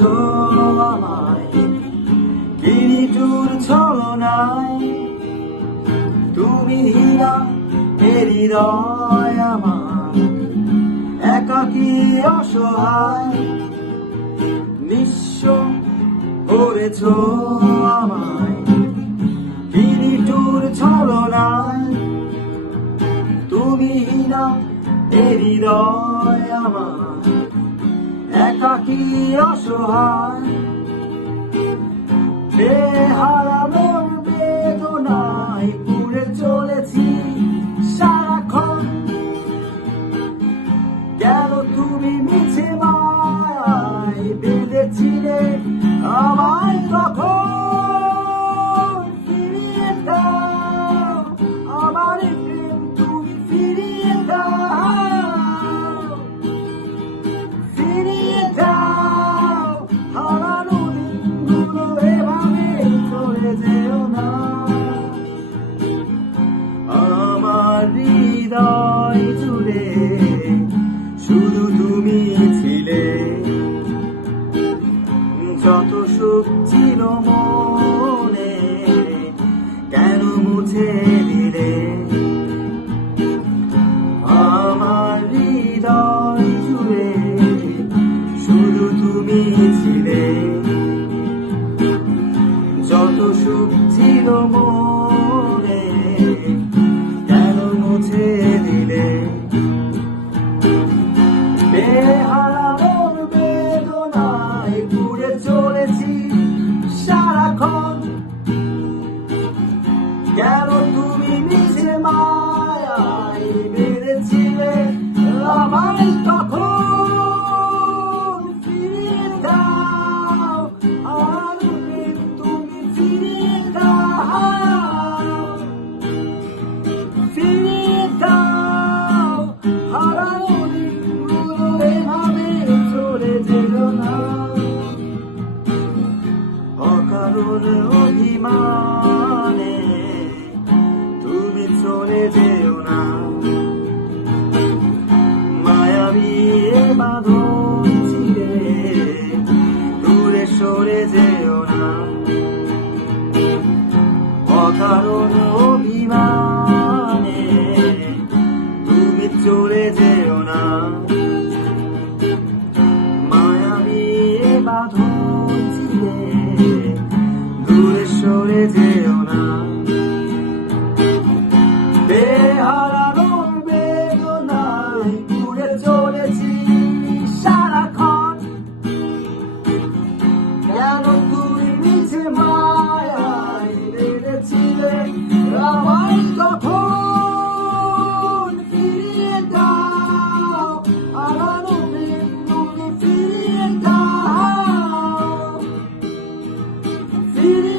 আমায় পিরিটুর ছলনায়। তুমি হীরা হৃদয় আমার, একাকী অসহায় নিঃস্ব করেছ আমায় পিরিটুর ছলনায়। তুমি হীরা হৃদয় আমার, একাকী অসহায় বেহারানোর বেদনায় পুড়ে চলেছি সারাক্ষণ। গেল তুমি মিছে মায়ায়, বেঁধেছিলে আমায় কখন। ফিরিয়ে দাও আমার প্রেম, তুমি ফিরিয়ে দাও, ফিরিয়ে দাও হারানো দিনগুলো, এভাবে চলে যেও না। আমার হৃদয় জুড়ে শুধু তুমি ছিলে, যত সুখ ছিল মনে কেন মুছে দিলে। আমার হৃদয় জুড়ে শুধু তুমি ছিলে, যত সুখ ছিল মনে কেন মুছে দিলে। বেহারানোর বেদনায় পুড়ে চলেছি সারাক্ষণ। গেল তুমি মিছে মায়ায়, বেঁধেছিলে আমায় তখন। ফিরিয়ে দাও আমার প্রেম, তুমি ফিরিয়ে দাও, ফিরিয়ে দাও হারানো দিনগুলো, এভাবে চলে যেও না। অকারণ অভিমানে তুমি চলে যেও না, মায়াবী এ বাঁধন ছিঁড়ে দূরে সরে যেও না। অকারণ অভিমানে তুমি চলে যেও না, মায়াবী এ বাঁধন ছিঁড়ে দূরে সরে যেও না। বেহারানোর বেদনায় পুড়ে চলেছি সারাক্ষণ। কেন তুমি মিছে মায়ায়, বেঁধেছিলে আমায় তখন। ফিরিয়ে দাও হারানো প্রেম, তুমি ফিরিয়ে দাও, ফিরিয়ে